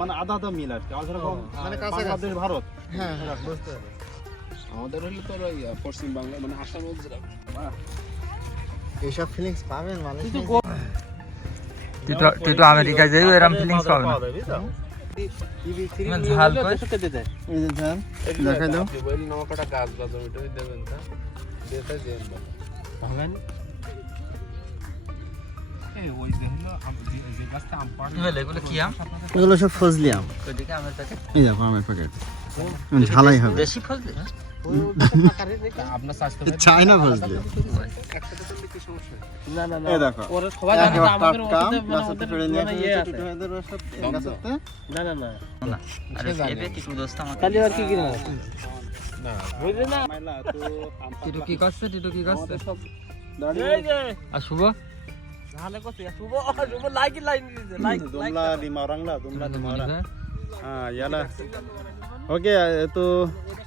মানে আধা আধা মিল আর কি বাংলাদেশ ভারত আমাদের হলো তো পশ্চিম বাংলা মানে আসাম এইসব ফিলিংস পাবেন মানে তুই গাছ বা জমিটা এগুলো কি আম? এগুলো সব ফজলি আম। ওইদিকে আমের প্যাকেট এই দেখো আমের প্যাকেট ঝালাই হবে। দেশি ফজলি? হ্যাঁ? আপনার স্বাস্থ্য চাই না ফজলি। না না না। না আরে এবে কি দোস্ত আমাকে তাহলে আর কি কিনা না বুঝলি না মাইলা তো আম টিটু কি করছে টিটু কি করছে সব এই যে আর শুভ ধানে করছে শুভ শুভ লাইক লাইন দিছে লাইক লাইক दुमला lima orang lah दुमला lima orang হ্যাঁ? हाँ याला ओके itu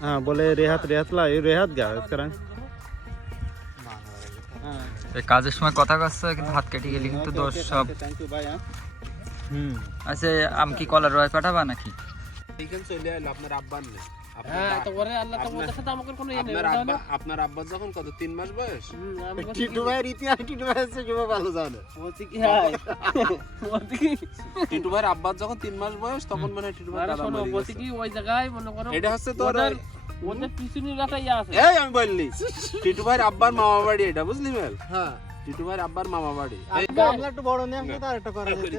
हाँ बोले rehat rehat lah ini rehat gak sekarang এই কাজের সময় কথা করছে কিন্তু হাত কেটে গেলে কিন্তু Oke, দোষ oke, সব thank you, thank you, bye ya আচ্ছা আম কি কলার রয় পাঠাবা নাকি এখানে চলে এলো আপনার আব্বার নেই আপনার হ্যাঁ ইয়ে আপনার আব্বা যখন কত তিন মাস বয়স? টিটু ভাইয়ের ইতিহাস টিটু ভাইয়ের চেয়ে ভালো জানে। হ্যাঁ। টিটু ভাইয়ের আব্বার যখন তিন মাস বয়স তখন মানে টিটু ভাই বলছি কি? ওই জায়গায় মনে করো এটা হচ্ছে তোর ওদের পিছনের ইয়ে আছে। এই আমি বললি টিটু ভাইয়ের আব্বার মামা বাড়ি এটা বুঝলি মেল? হ্যাঁ। টিটু আব্বার মামা বাড়ি। গামলা একটু বড় নিয়ে আসলে তার একটা করা যেত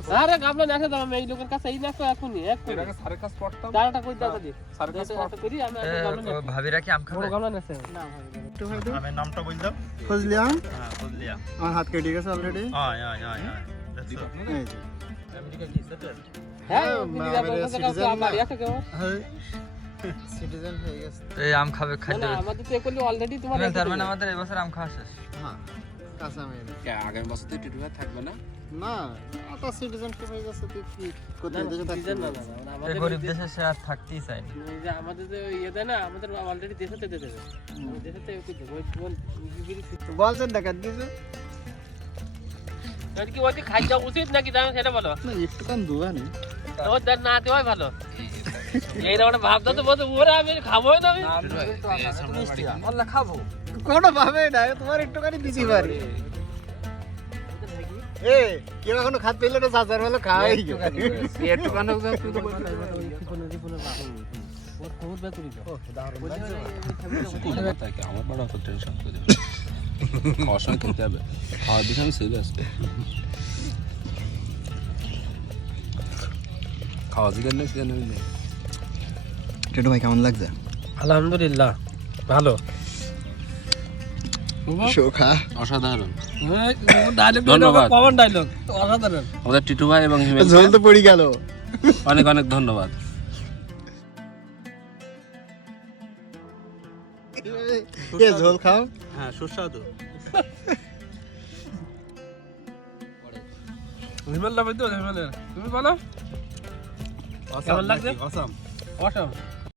তো আরে গাবলা না দাও এই লোকের কাছে এই না তো এখনই। এক্ষুনি এটাকে সারের কাজ পড়তাম। দাঁড়াটা কই দাও দি? সারের কাজ দাঁড়াটা করি আমি এ, একটা গাবলা ও ভাবিরা কি আম বড় খাবে গাবলা নেছে ভাই দাও। আমি নামটা বললাম ফজলি আম হ্যাঁ আমার হাত কেটে গেছে অলরেডি হ্যাঁ হ্যাঁ হ্যাঁ হ্যাঁ হ্যাঁ হ্যাঁ, আমার একটা কেমন সিটিজেন হয়ে গেছে। এই আম খাবে খাদ্য আমাদের তো অলরেডি তোমার তার মানে আমাদের এবছর আম খাওয়া শেষ। হ্যাঁ। কাঁচা মেয়ে কে, আগামী বছর তো টিটু ভাই থাকবে না? না তো সিটিজেনশিপ হয়ে গেছে তুই কি দেশে citizen না, আমাদের গরিব যে- দেশে সে আর থাকতেই চায় না। এই যে আমাদের যে ইয়ে দেয় না আমাদের অলরেডি দেশেতে দিয়ে দেবে। দেশেতে ওকে দেবে? ওই তো বলছেন দিয়েছে। কি ওই খাই যাওয়া উচিত নাকি? দাম সেটা বলো। না একটু কান দুয়া নেই। না দেওয়াই ভালো। এইরকম একটা ভাবতো তো বলতো ওরা আমি খাবোই না আমি খাব। কোনো ভাবে না তোমার একটুখানি দিছি পারি এ কেউ এখনও খাত পেলে চাচার খাওয়াই আমার বড় অত টেনশন করে দেবে। খেতে হবে। খাওয়ার আমি সিরিয়াস খাওয়া সেখানে নেই। টেটু ভাই কেমন লাগছে? আলহামদুলিল্লাহ ভালো। শোখা। অসাধারণ। ধন্যবাদ। কমন ডায়লগ অসাধারণ। আমাদের টিটু ভাই এবং ঝোল তো পড়ে গেল। অনেক অনেক ধন্যবাদ। এ ঝোল খাও। হ্যাঁ সুস্বাদু। হিমেল লাভ তুমি বলো। লাগছে? অসাম। অসম।